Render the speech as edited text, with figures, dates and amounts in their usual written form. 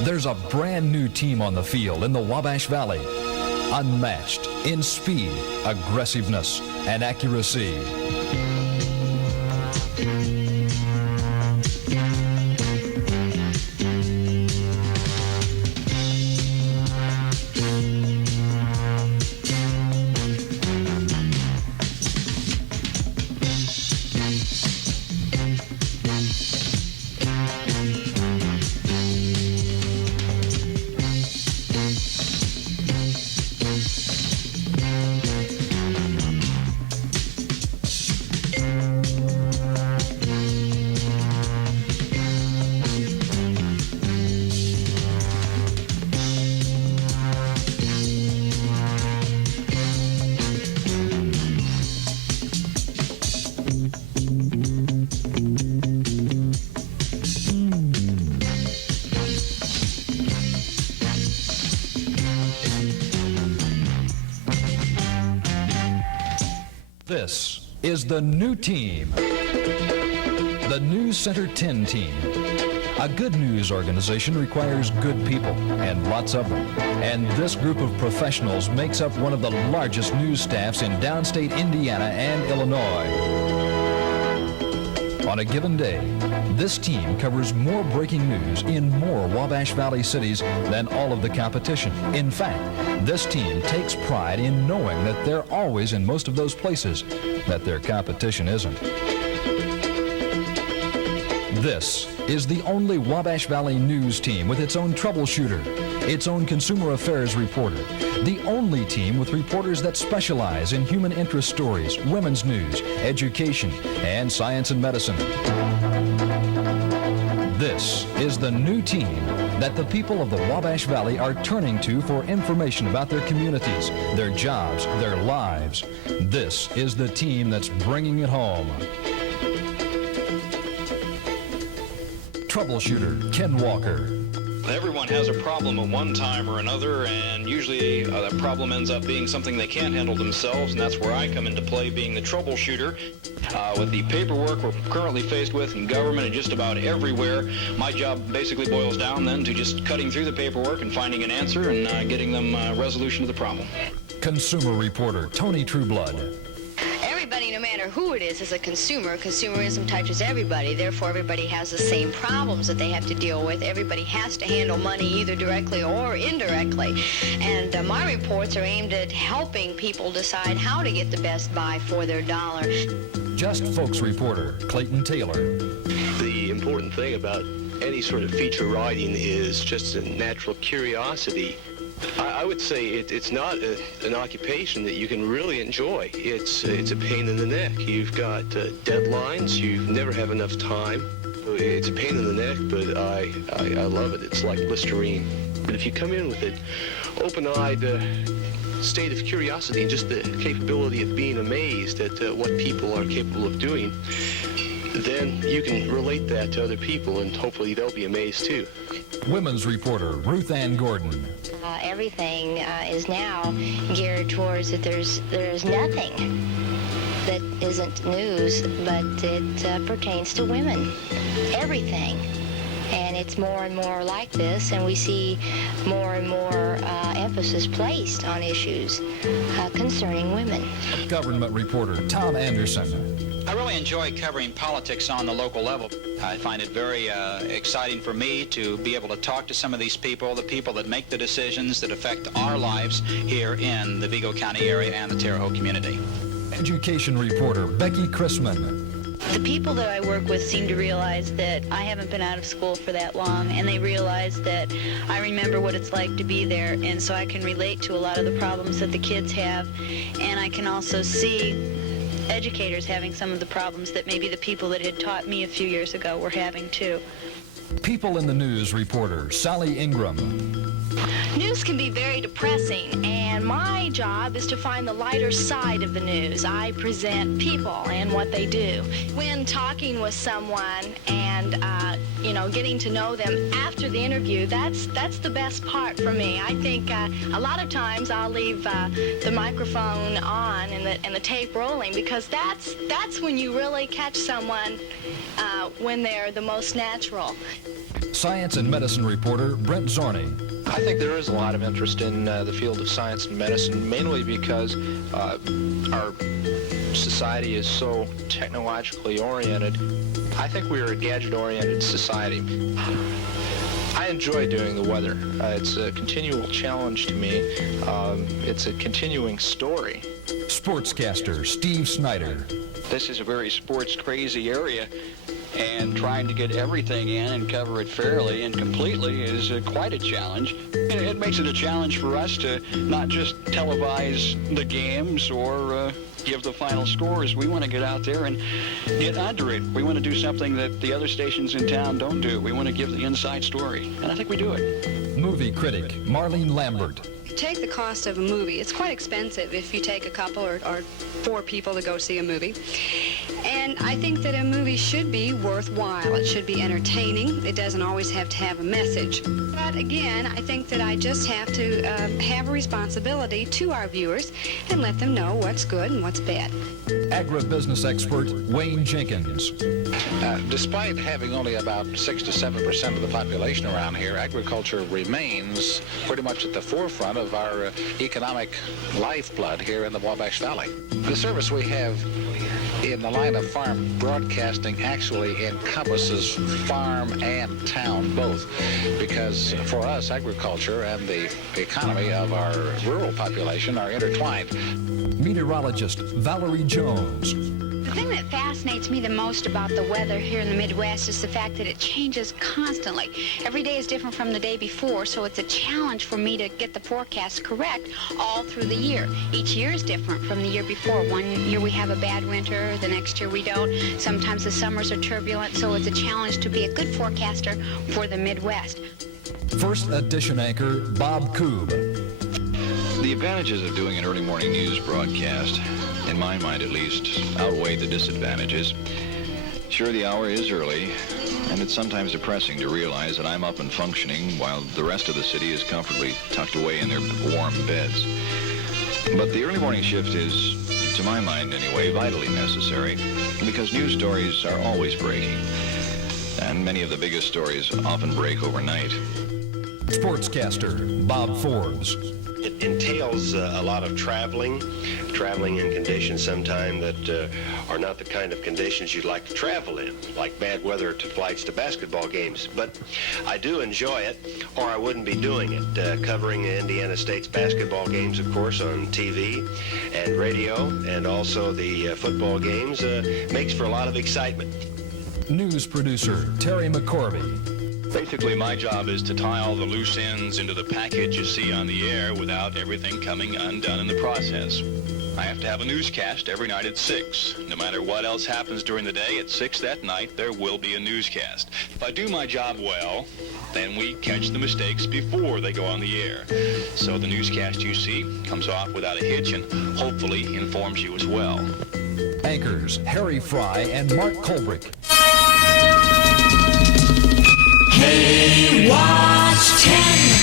There's a brand new team on the field in the Wabash Valley, unmatched in speed, aggressiveness, and accuracy. This is the new team, the News Center 10 team. A good news organization requires good people, and lots of them. And this group of professionals makes up one of the largest news staffs in downstate Indiana and Illinois. On a given day, this team covers more breaking news in more Wabash Valley cities than all of the competition. In fact, this team takes pride in knowing that they're always in most of those places that their competition isn't. This is the only Wabash Valley news team with its own troubleshooter, its own consumer affairs reporter, the only team with reporters that specialize in human interest stories, women's news, education, and science and medicine. This is the new team that the people of the Wabash Valley are turning to for information about their communities, their jobs, their lives. This is the team that's bringing it home. Troubleshooter Ken Walker. Everyone has a problem at one time or another, and usually that problem ends up being something they can't handle themselves, and that's where I come into play, being the troubleshooter. With the paperwork we're currently faced with in government and just about everywhere, my job basically boils down then to just cutting through the paperwork and finding an answer and getting them resolution to the problem. Consumer reporter Tony Trueblood. Everybody, no matter who it is a consumer, consumerism touches everybody. Therefore, everybody has the same problems that they have to deal with. Everybody has to handle money either directly or indirectly. And my reports are aimed at helping people decide how to get the best buy for their dollar. Just Folks reporter Clayton Taylor. The important thing about any sort of feature writing is just a natural curiosity. I would say it's not an occupation that you can really enjoy. It's a pain in the neck. You've got deadlines. You never have enough time. It's a pain in the neck, but I love it. It's like Listerine. But if you come in with an open-eyed state of curiosity and just the capability of being amazed at what people are capable of doing, then you can relate that to other people, and hopefully they'll be amazed too. Women's reporter Ruth Ann Gordon. Everything is now geared towards that there's nothing that isn't news, but it pertains to women. Everything. And it's more and more like this, and we see more and more emphasis placed on issues concerning women. Government reporter Tom Anderson. I really enjoy covering politics on the local level. I find it very exciting for me to be able to talk to some of these people, the people that make the decisions that affect our lives here in the Vigo County area and the Terre Haute community. Education reporter Becky Chrisman. The people that I work with seem to realize that I haven't been out of school for that long, and they realize that I remember what it's like to be there, and so I can relate to a lot of the problems that the kids have, and I can also see educators having some of the problems that maybe the people that had taught me a few years ago were having too. People in the News reporter Sally Ingram. News can be very depressing, and my job is to find the lighter side of the news. I present people and what they do. When talking with someone and, getting to know them after the interview, that's the best part for me. I think a lot of times I'll leave the microphone on and the tape rolling, because that's when you really catch someone when they're the most natural. Science and medicine reporter Brent Zorney. I think there is a lot of interest in the field of science and medicine, mainly because our society is so technologically oriented. I think we are a gadget-oriented society. I enjoy doing the weather. It's a continual challenge to me. It's a continuing story. Sportscaster Steve Snyder. This is a very sports-crazy area, and trying to get everything in and cover it fairly and completely is quite a challenge. It makes it a challenge for us to not just televise the games or give the final scores. We want to get out there and get under it. We want to do something that the other stations in town don't do. We want to give the inside story, and I think we do it. Movie critic Marlene Lambert. Take the cost of a movie. It's quite expensive if you take a couple or 4 people to go see a movie. And I think that a movie should be worthwhile. It should be entertaining. It doesn't always have to have a message. But again, I think that I just have to have a responsibility to our viewers and let them know what's good and what's bad. Agribusiness expert Wayne Jenkins. Despite having only about 6 to 7% of the population around here, agriculture remains pretty much at the forefront of our economic lifeblood here in the Wabash Valley. The service we have in the line of farm broadcasting actually encompasses farm and town both, because for us, agriculture and the economy of our rural population are intertwined. Meteorologist Valerie Jones. The thing that fascinates me the most about the weather here in the Midwest is the fact that it changes constantly. Every day is different from the day before, so it's a challenge for me to get the forecast correct all through the year. Each year is different from the year before. One year we have a bad winter, the next year we don't. Sometimes the summers are turbulent, so it's a challenge to be a good forecaster for the Midwest. First edition anchor Bob Koob. The advantages of doing an early morning news broadcast, in my mind at least, outweigh the disadvantages. Sure, the hour is early, and it's sometimes depressing to realize that I'm up and functioning while the rest of the city is comfortably tucked away in their warm beds. But the early morning shift is, to my mind anyway, vitally necessary, because news stories are always breaking, and many of the biggest stories often break overnight. Sportscaster Bob Forbes. It entails a lot of traveling in conditions sometimes that are not the kind of conditions you'd like to travel in, like bad weather to flights to basketball games. But I do enjoy it, or I wouldn't be doing it. Covering Indiana State's basketball games, of course, on TV and radio, and also the football games, makes for a lot of excitement. News producer Terry McCorvey. Basically, my job is to tie all the loose ends into the package you see on the air without everything coming undone in the process. I have to have a newscast every night at 6. No matter what else happens during the day, at 6 that night, there will be a newscast. If I do my job well, then we catch the mistakes before they go on the air. So the newscast you see comes off without a hitch and hopefully informs you as well. Anchors Harry Fry and Mark Kolbrick. Hey, watch 10.